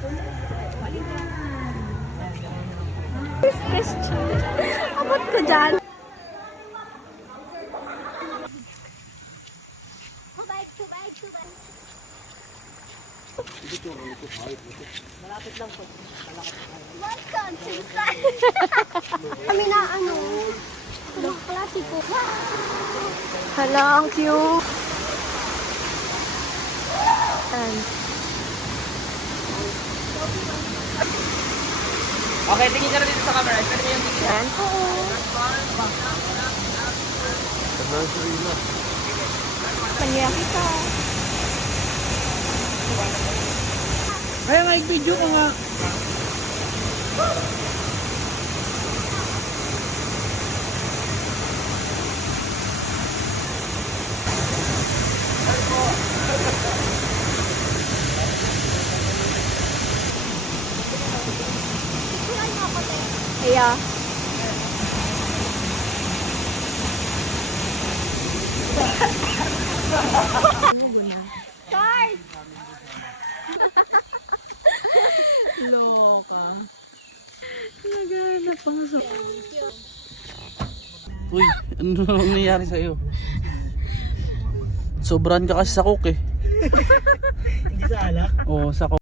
First question. Abot ko dyan. Malapit lang po. Welcome to the side. Kami na ano, klasiko. Hala, ang cute. Okay, tingin ka na dito sa camera. Pwede mo yung tingin. Yan. Panyaki ka. Kaya nga, i-video ko nga. Kaya. Start! Loka. Naghanap ang sa... Uy, ano nangyayari sa'yo? Sobrahan ka kasi sa coke eh. Hindi sa alak? Oo, sa coke.